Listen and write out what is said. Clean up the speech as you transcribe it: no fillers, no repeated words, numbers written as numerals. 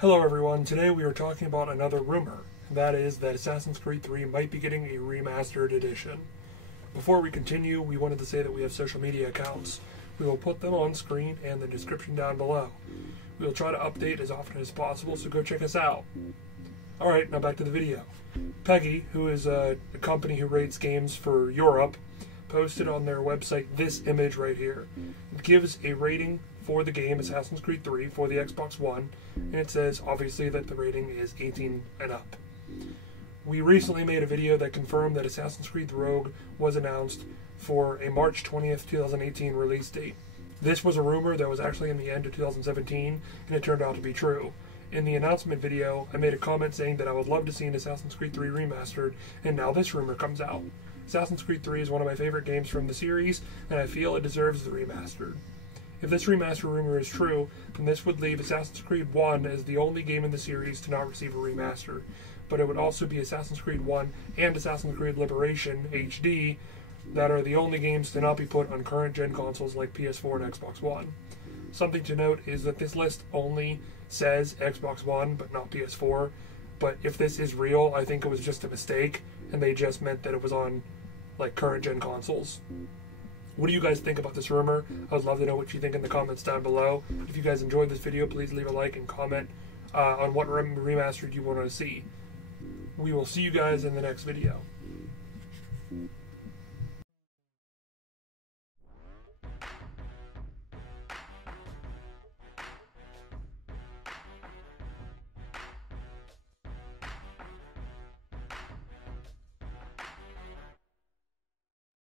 Hello everyone, today we are talking about another rumor, and that is that Assassin's Creed 3 might be getting a remastered edition. Before we continue, we wanted to say that we have social media accounts. We will put them on screen and the description down below. We will try to update as often as possible, so go check us out. Alright, now back to the video. Peggy, who is a company who rates games for Europe, posted on their website this image right here. It gives a rating for the game Assassin's Creed 3 for the Xbox One, and it says obviously that the rating is 18 and up. We recently made a video that confirmed that Assassin's Creed Rogue was announced for a March 20th, 2018 release date. This was a rumor that was actually in the end of 2017, and it turned out to be true. In the announcement video, I made a comment saying that I would love to see an Assassin's Creed 3 remastered, and now this rumor comes out. Assassin's Creed 3 is one of my favorite games from the series, and I feel it deserves the remastered. If this remaster rumor is true, then this would leave Assassin's Creed 1 as the only game in the series to not receive a remaster, but it would also be Assassin's Creed 1 and Assassin's Creed Liberation HD that are the only games to not be put on current-gen consoles like PS4 and Xbox One. Something to note is that this list only says Xbox One, but not PS4, but if this is real, I think it was just a mistake, and they just meant that it was on like current-gen consoles. What do you guys think about this rumor? I would love to know what you think in the comments down below. If you guys enjoyed this video, please leave a like and comment on what remastered you want to see. We will see you guys in the next video.